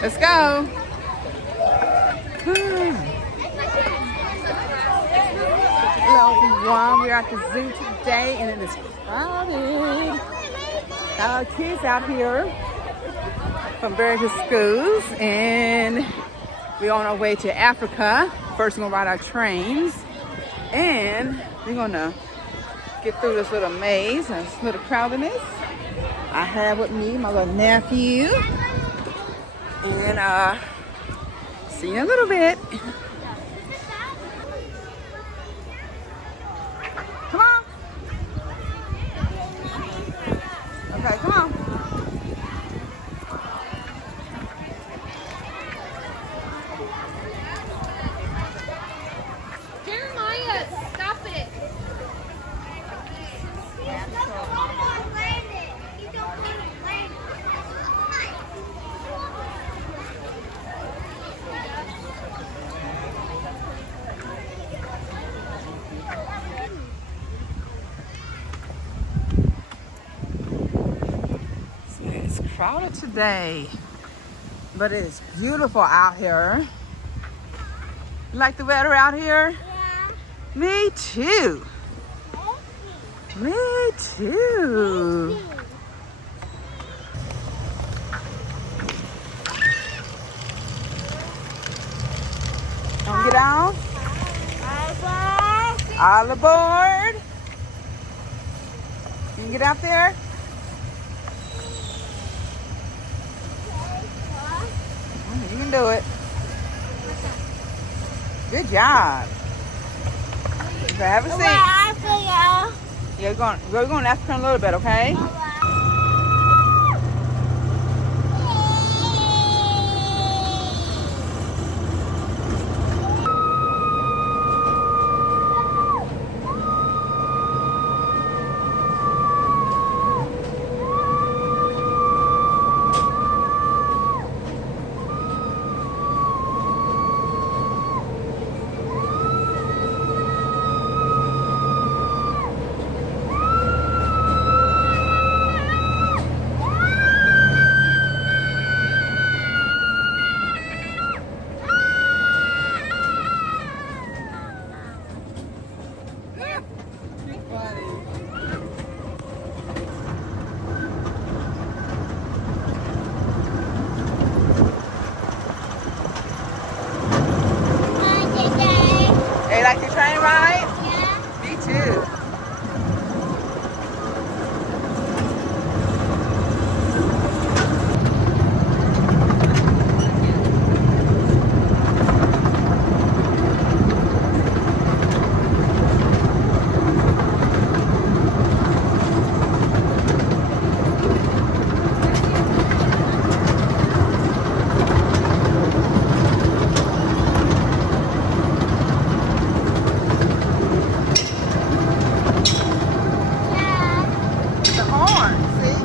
Let's go. Hello everyone, we're at the zoo today and it is crowded. Our kids out here from various schools and we're on our way to Africa. First we're gonna ride our trains and we're gonna get through this little maze and this little crowdedness. I have with me my little nephew and see you in a little bit. Come on. Okay, come on. Jeremiah, stop it. It's crowded today, but it is beautiful out here. You like the weather out here? Yeah. Me too. Me too. Wanna get out? All aboard. You can get out there? You can do it. Good job. Okay, have a seat. Yeah, we're going to Africa in a little bit, okay? Hey, like the train ride? Yeah. Me too. The horn, see?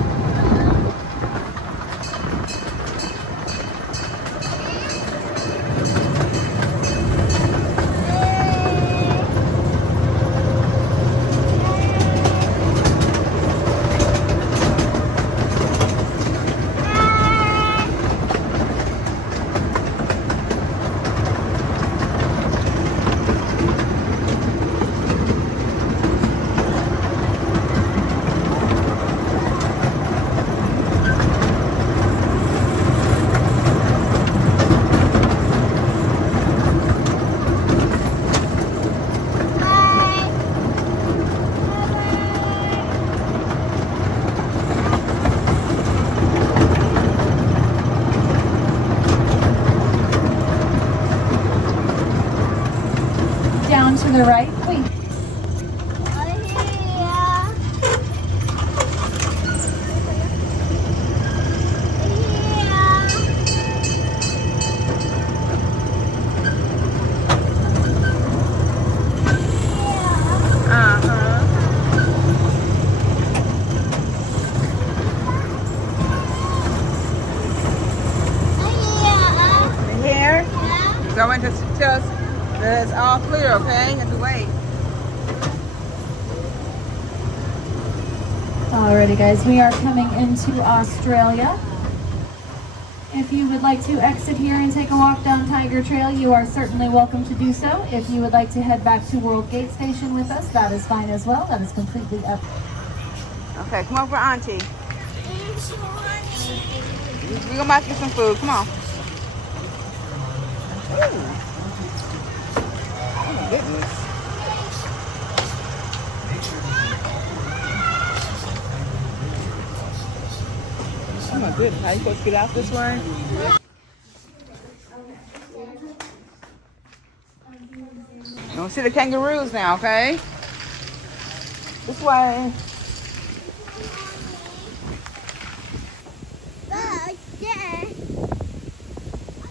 Down to the right, please. Here? Going to tell us that it's all clear, okay? You have to wait. Alrighty guys, we are coming into Australia. If you would like to exit here and take a walk down Tiger Trail, you are certainly welcome to do so. If you would like to head back to World Gate Station with us, that is fine as well. That is completely up. Okay, come over, Auntie. We're gonna buy you some food. Come on. Ooh. Oh my goodness. Oh my goodness. How you supposed to get out this way? You don't see the kangaroos now, okay? This way.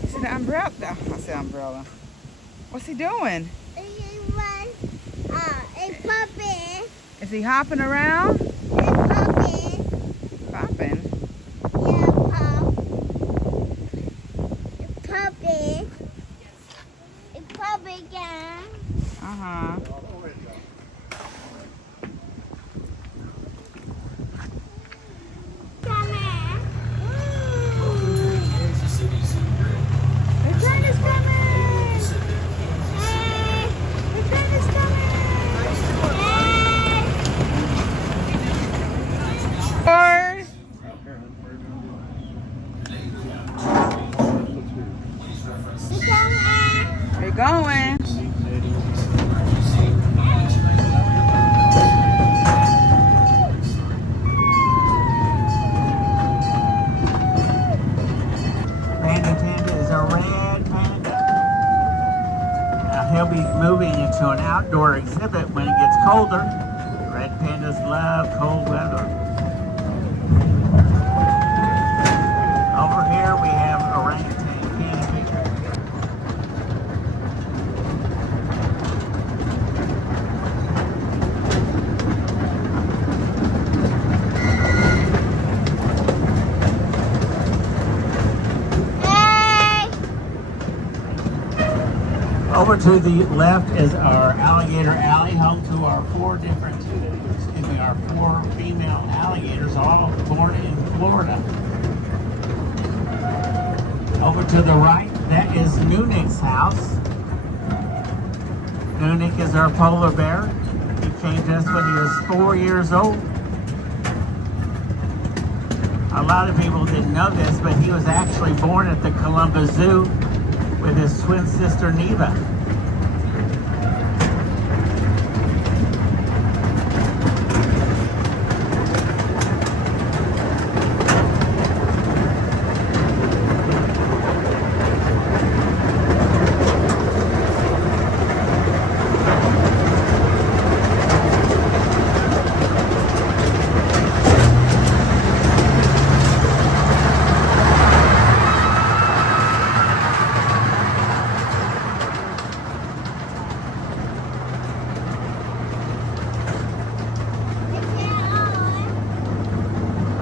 You see the umbrella? I said umbrella. What's he doing? It's popping. Is he hopping around? It's popping. Popping? Yeah, pop. It's popping. It's popping again. Uh-huh. Come here. The train is coming! Hey, The train is coming! Or we're going. Panda is a red panda. Now he'll be moving into an outdoor exhibit when it gets colder. Red pandas love cold weather. Over here we have orangutan canopy. Over to the left is our alligator alley, home to our four female alligators, all born in Florida. Over to the right, that is Nunick's house. Nunick is our polar bear. He came to us when he was 4 years old. A lot of people didn't know this, but he was actually born at the Columbus Zoo with his twin sister Neva.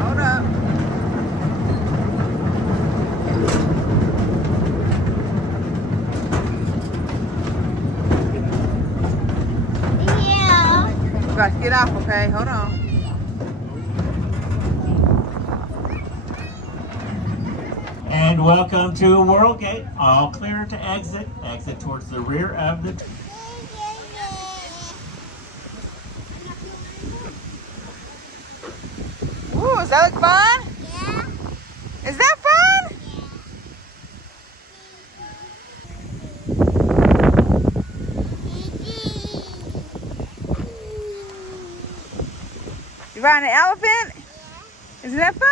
Hold up. Yeah. You guys get off, okay? Hold on. And welcome to World Gate. All clear to exit. Exit towards the rear of the... Ooh, does that look fun? Yeah. Is that fun? You riding an elephant? Isn't that fun?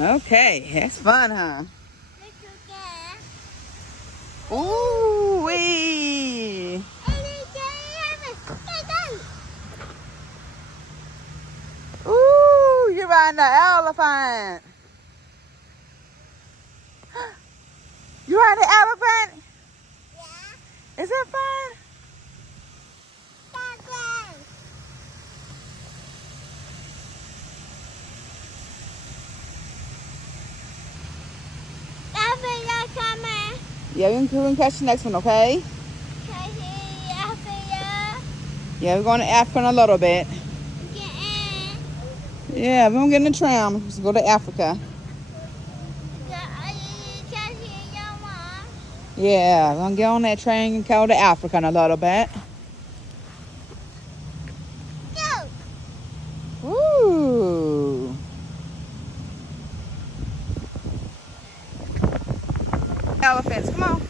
Okay, that's fun, huh? Ooh wee! Ooh, you're riding an elephant. You riding an elephant? Is that fun? Yeah, we can catch the next one, okay? Yeah, we're going to Africa in a little bit. Yeah, we don't get in the tram. Let's go to Africa. Yeah, we're going to get on that train and go to Africa in a little bit. Woo! Elephants, come on.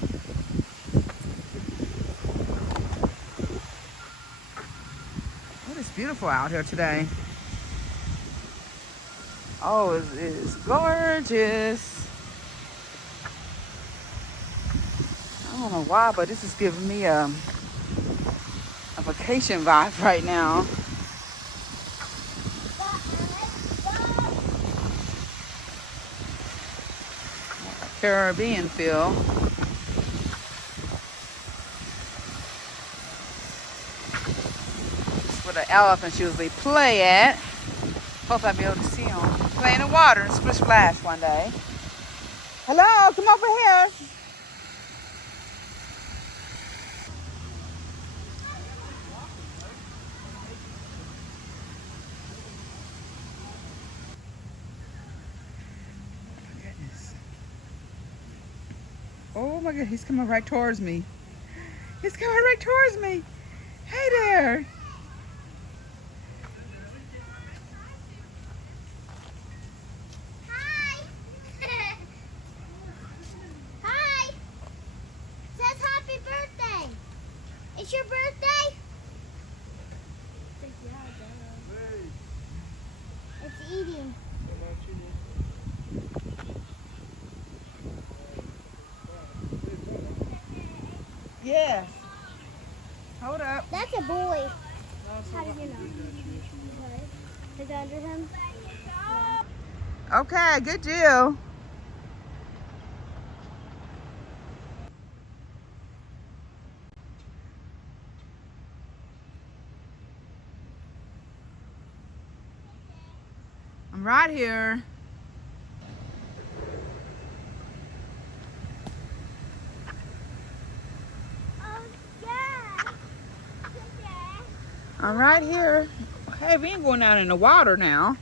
Oh, it's beautiful out here today. Oh, it's gorgeous. I don't know why, but this is giving me a vacation vibe right now. Caribbean feel. That's where the elephants usually play at. Hope I'll be able to see them play in the water and splish splash one day. Hello, come over here. Oh my God, he's coming right towards me. He's coming right towards me. Hey there. Hi. Hi. It says happy birthday. It's your birthday? It's eating. Yeah. Hold up. That's a boy. How did you know? Is it under him? Okay, good deal. I'm right here. Oh, yeah. I'm right here. Hey, we ain't going down in the water now.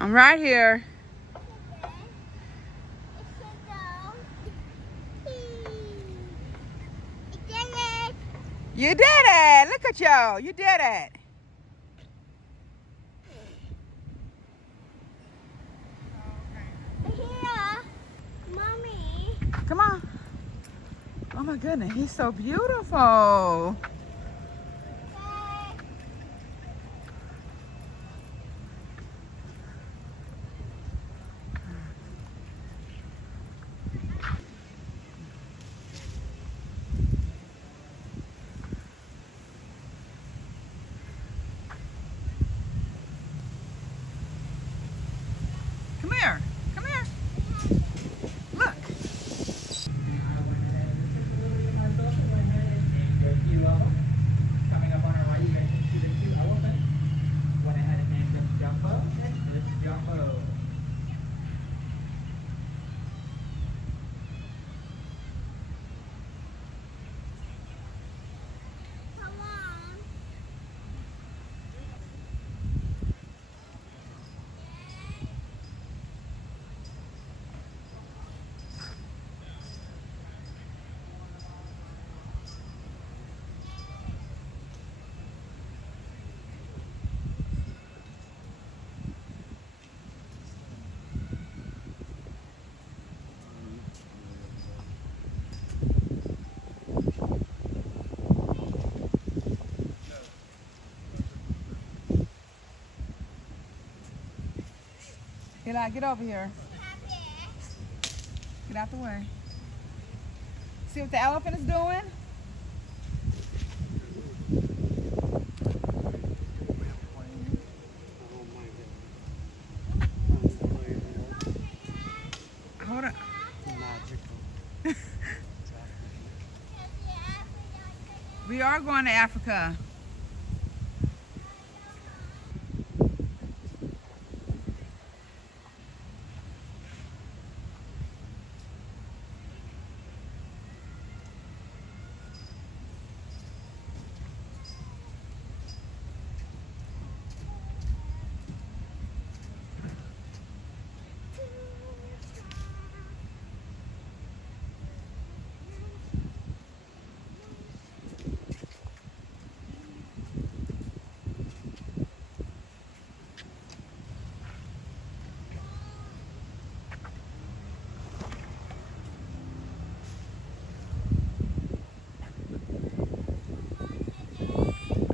I'm right here. You did it! Look at y'all. You did it. Here, Mommy. Come on. Oh my goodness, he's so beautiful. Come here. Come here. Look. Coming up on our right, you guys can see the two elephants. One ahead is named Jumbo, and this is Jumbo. Come on. Get over here. Get out the way. See what the elephant is doing? Hold on. We are going to Africa.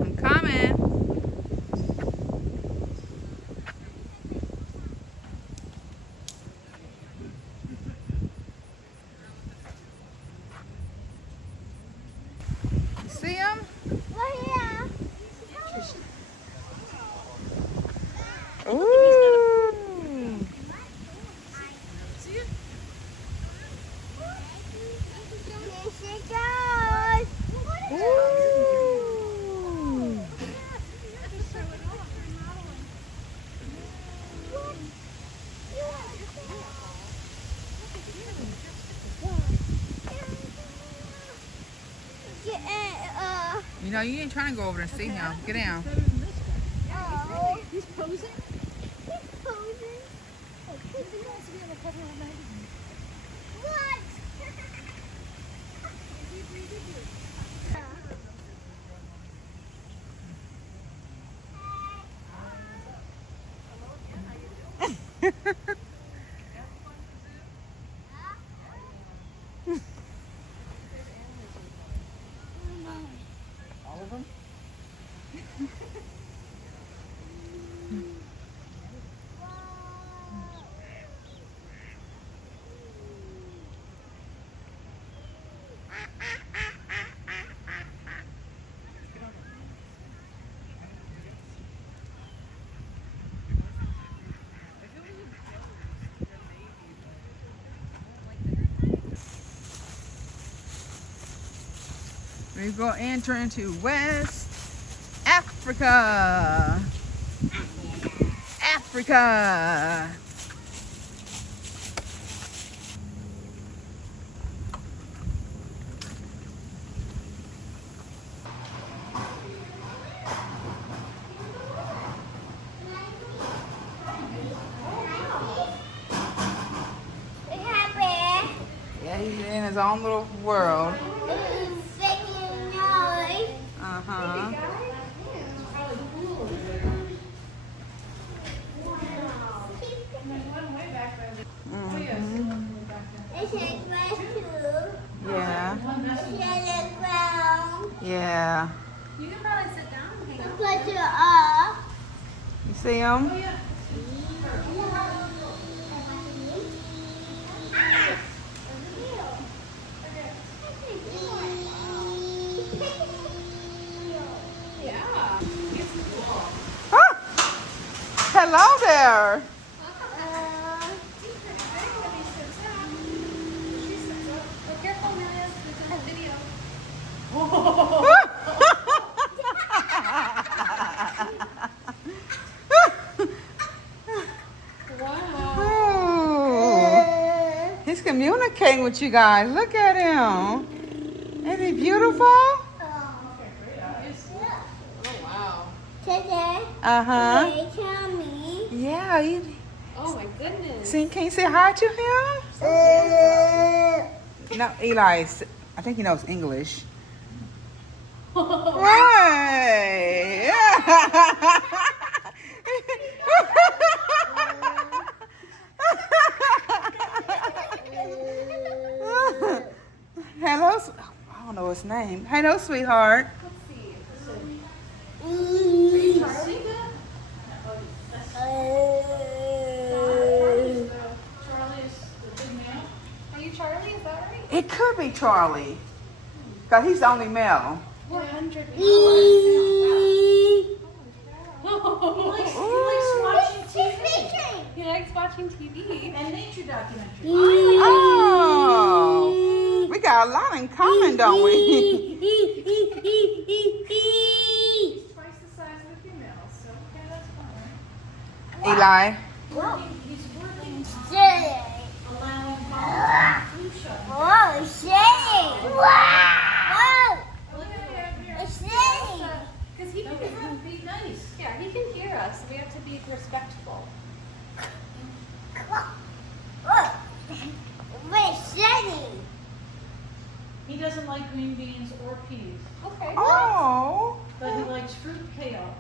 I'm coming. You see him? Right here. Ooh. Here she goes. Ooh. Yeah, You know, you ain't trying to go over there and see him. Get down. he's posing. He's posing. He wants to be on the cover of a magazine. What? All of them? We're going to enter into West Africa. Africa. Happy. Yeah, he's in his own little world. Making noise. Uh-huh. It's a grass too. Yeah. It's a ground. Yeah. You can probably sit down and hang out. Put it up. You see him? Yeah. Ah! Hello there. Be careful, Amelia. It's in the video. Ooh. He's communicating with you guys. Look at him. Isn't he beautiful? Today, Uh-huh. they tell me. Yeah. Oh my goodness. See, can you say hi to him? No, Eli. I think he knows English. Right. Hello. I don't know his name. Hello, sweetheart. Are you Charlie? Is that right? It could be Charlie. Because he's the only male. 400. He likes watching TV. And nature documentary. Oh. We got a lot in common, don't we? Eli? Silly. Whoa, silly. Wow. It's silly. Because he can be nice. Yeah, he can hear us. We have to be respectful. Whoa. We're silly. He doesn't like green beans or peas, Okay. Oh. but he likes fruit kale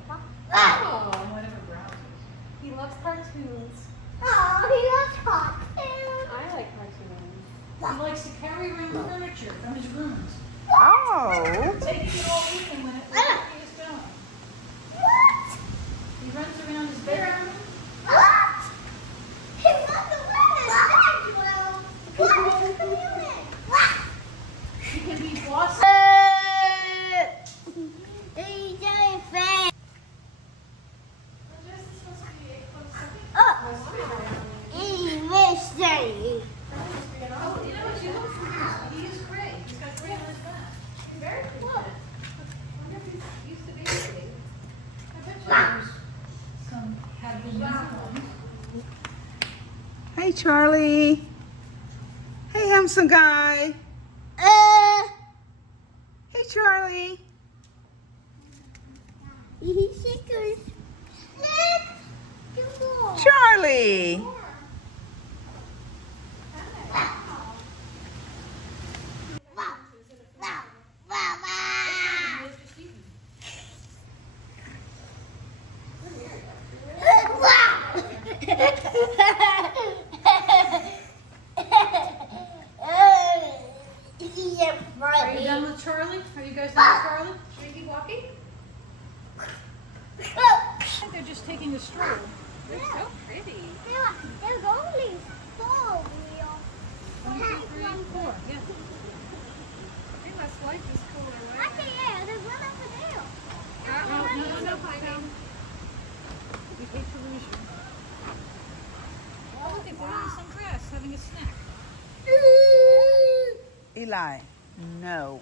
Oh. and whatever browns He loves cartoons. Oh, he loves hot food. I like cartoons. is. He likes to carry around furniture from his rooms, Oh. taking it all with him when he is gone. What? He runs around his bedroom. What? He wants to win it. What is coming? What? He can be boss. He's doing fast. Oh, he's mystery. Oh, you know what? He is gray. He's got gray on his back. Very cool. I wonder if he's used to babysitting. I bet you there's some have been ones. Hey, Charlie. Hey, handsome guy. Hey, Charlie. He's sick. Charlie. Are you done with Charlie? Are you guys done with Charlie? Should we keep walking? I think they're just taking a stroll. They're so pretty. There's only 4 wheels. 1, 2, 3, 4. Yeah. I think my life is cooler, right? Actually, yeah, there's one over there. No, Piney. We hate to lose you. Oh, look, they're on some grass having a snack. Eli, no.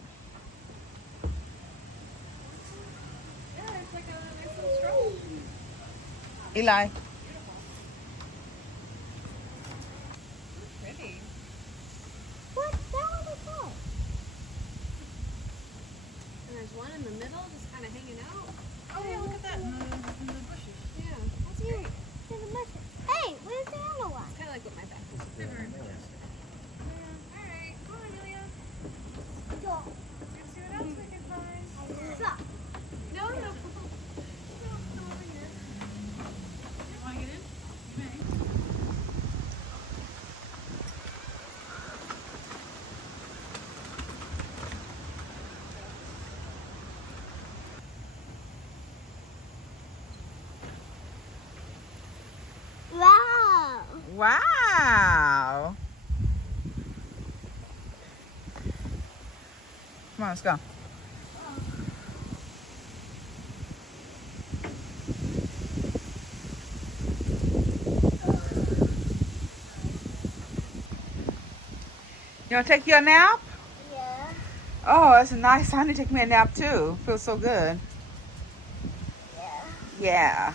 Yeah, it's like a nice little stroll. Eli. Pretty. What? That one is what? And there's one in the middle just kind of hanging out. Oh, yeah, look at that in the bushes. Yeah. That's you. There's a mushroom. Hey, where's the other one? It's kind of like what my back is. They're very majestic. Alright, come on, Amelia. Stop. Let's see what else we can find. Stop. No. No, come over here. You want to get in? You may. Wow. Wow. Come on, let's go. You want to take your nap? Yeah. Oh, it's nice. I need to take me a nap too. Feels so good. Yeah. Yeah.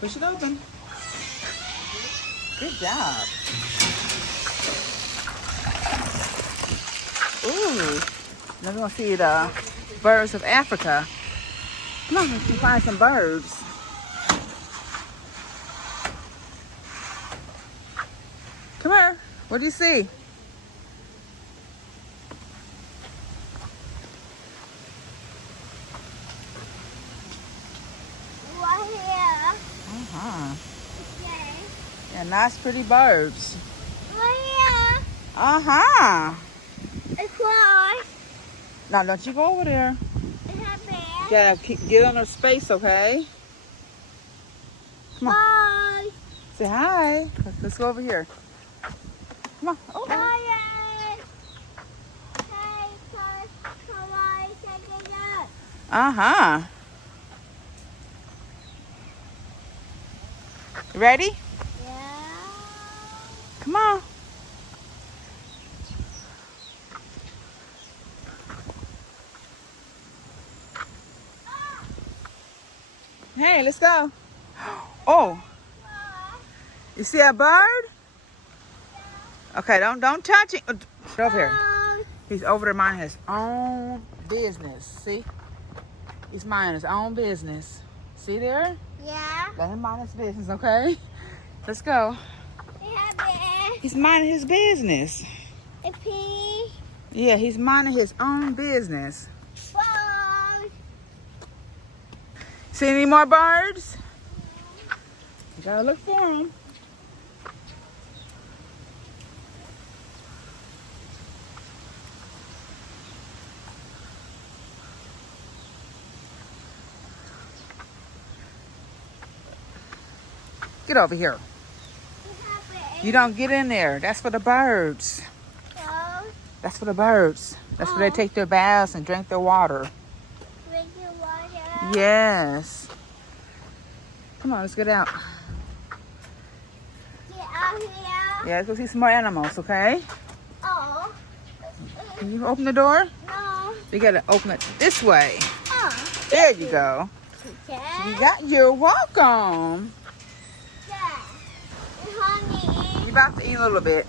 Push it open. Good job. Ooh. Now we're gonna see the birds of Africa. Come on, we can find some birds. Come here. What do you see? Right here. Uh-huh. Okay. Yeah, nice pretty birds. Right here. Uh-huh. Across. Now don't you go over there. It's a bear. You gotta get on her space, okay? Come on. Bye. Say hi. Let's go over here. Come on. Oh. Bye. Hey, come on, take it up. Uh-huh. Ready? Yeah. Come on. Hey, let's go. Oh, you see a bird? Okay, don't touch it. Get over here. Bye. He's over there minding his own business. See? He's minding his own business. See there? Yeah. Let him mind his business, okay? Let's go. It's a bear. He's minding his business. A pig. Yeah, he's minding his own business. Bye. See any more birds? You gotta look for them. Get over here. It's a bear. You don't get in there. That's for the birds. So, That's for the birds. That's where they take their baths and drink their water. drink your water. Yes. Come on, let's get out. Get out here. Yeah, let's go see some more animals, okay? Oh. Can you open the door? No. You gotta open it this way. Oh. There you go. Okay. You're welcome. Honey. You're about to eat a little bit.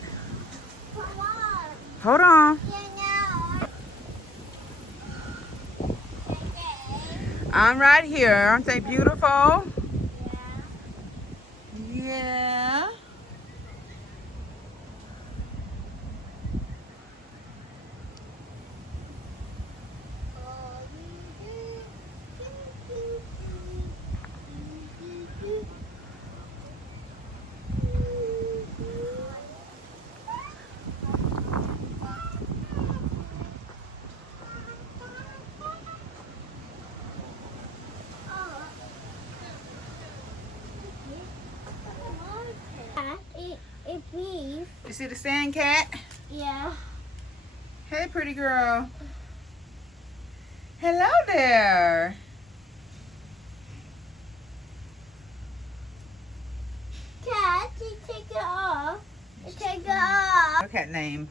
Come on. Hold on. Yeah, no. Okay. I'm right here. Aren't they beautiful? Yeah. Yeah. It beef. You see the sand cat? Yeah. Hey, pretty girl. Hello there. Cat, you take it off. You take it off. What cat name?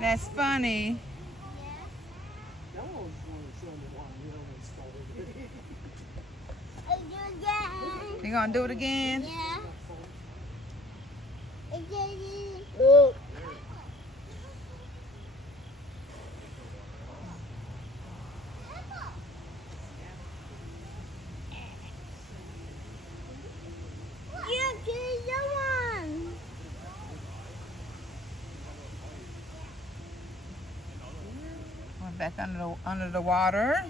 That's funny. You gonna do it again? Yeah. Again. You get the one. Went back under the water.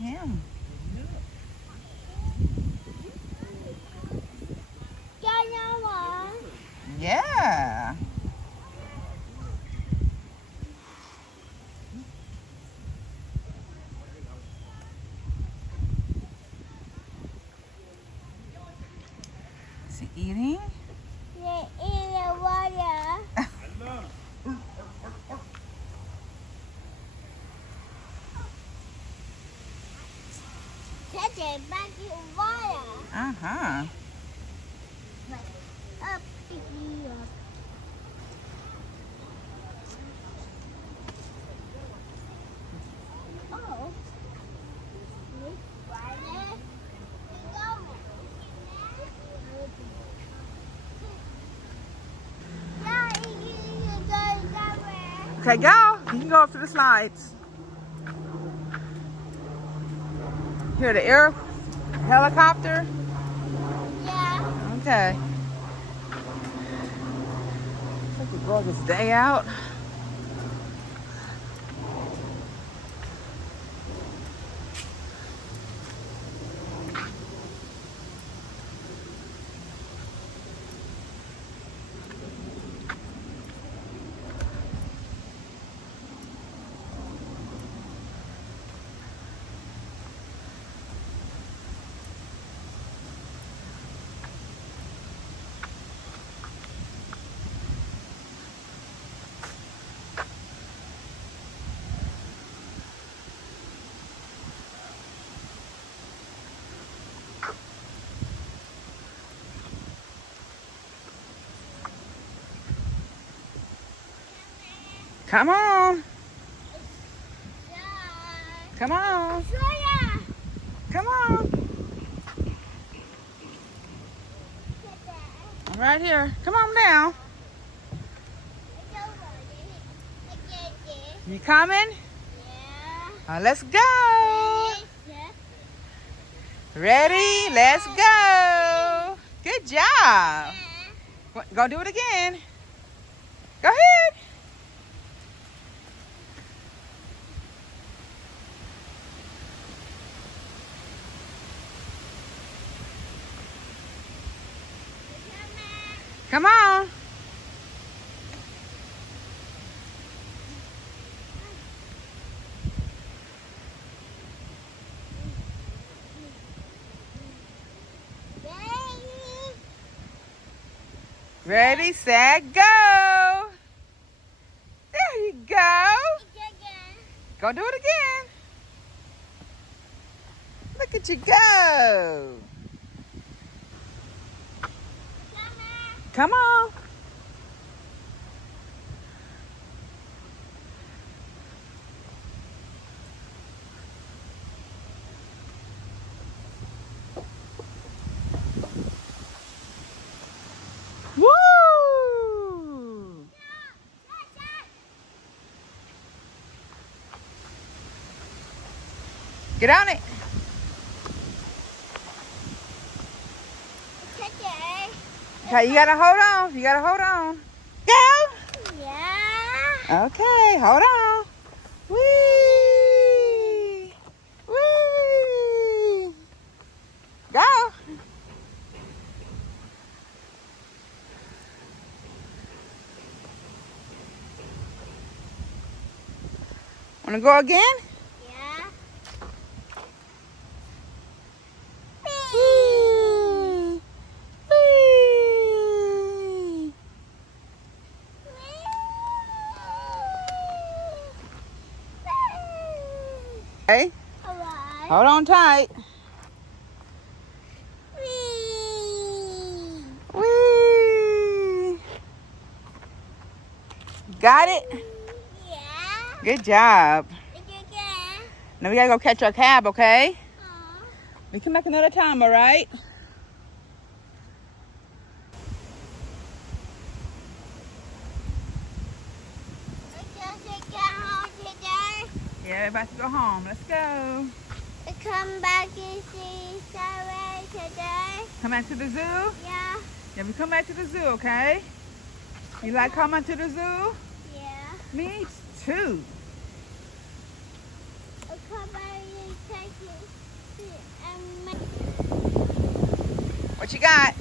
him. Yeah. Is he eating? Yeah, in the water. Take it back in water. Uh-huh. Up, piggy, up. Oh. Okay, go. You can go up to the slides. Here, the air helicopter. Yeah. Okay. Take the gorgeous day out. Come on. Come on. Come on. I'm right here. Come on down. You coming? Let's go. Ready? Let's go. Good job. Go do it again. Go ahead. Come on. Ready, set, go. There you go. Go do it again. Look at you go. Come on. Woo! Get on it. Okay, you gotta hold on. You gotta hold on. Go. Yeah. Okay, hold on. Whee! Whee! Go. Wanna go again? Yeah. Whee! Whee! Okay, Alright. hold on tight. Whee! Whee! Got it? Yeah. Good job. Again. Now we gotta go catch our cab, okay? Aw. We come back another time, all right? Yeah, we're about to go home. Let's go. Come back and see Sarah today. Come back to the zoo? Yeah. Yeah, we come back to the zoo, okay? You like coming to the zoo? Yeah. Me too. Come back and take you What you got?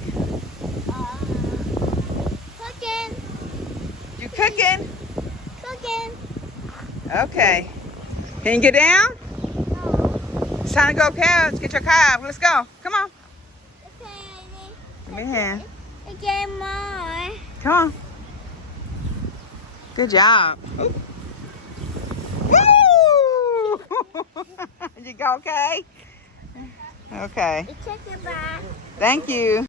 Cooking. You cooking? Cooking. Okay. Can you get down? No. It's time to go, Cal. Let's get your car. Let's go. Come on. Okay. Give me a hand. Again more. Come on. Good job. Woo! You go okay? Okay. It's taking back. Thank you.